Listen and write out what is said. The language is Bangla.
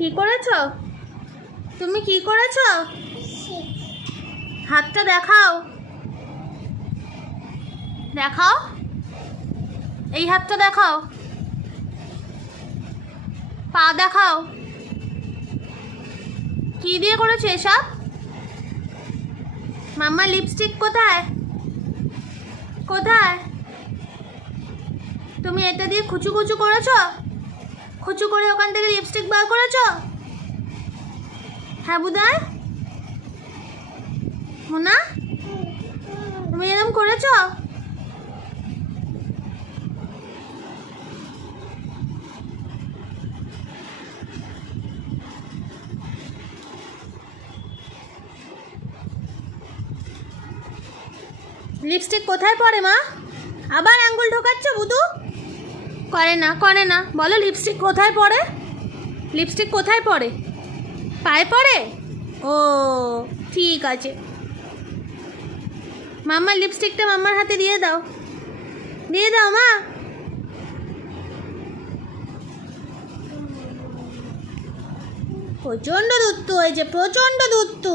কি করেছো? তুমি কি করেছো? হাতটা দেখাও, দেখাও, এই হাতটা দেখাও, পা দেখাও। কি দিয়ে করেছো এসব? মাম্মা লিপস্টিক কোথায়? কোথায়? তুমি এটা দিয়ে খুচু খুচু করেছো? খুচু করে ওখান থেকে লিপস্টিক বার করেছো? হ্যাঁ বুদাই, মোনা তুমি এরকম করেছো? লিপস্টিক কোথায় পড়ে মা? আবার আঙ্গুল ঢোকাচ্ছ বুদু? করে না, করে না, বলো লিপস্টিক কোথায় পড়ে? লিপস্টিক কোথায় পড়ে? পায়ে পড়ে? ও ঠিক আছে, মাম্মার লিপস্টিকটা মাম্মার হাতে দিয়ে দাও, দিয়ে দাও মা। প্রচণ্ড দুত্তু হয়েছে, প্রচণ্ড দুত্তু।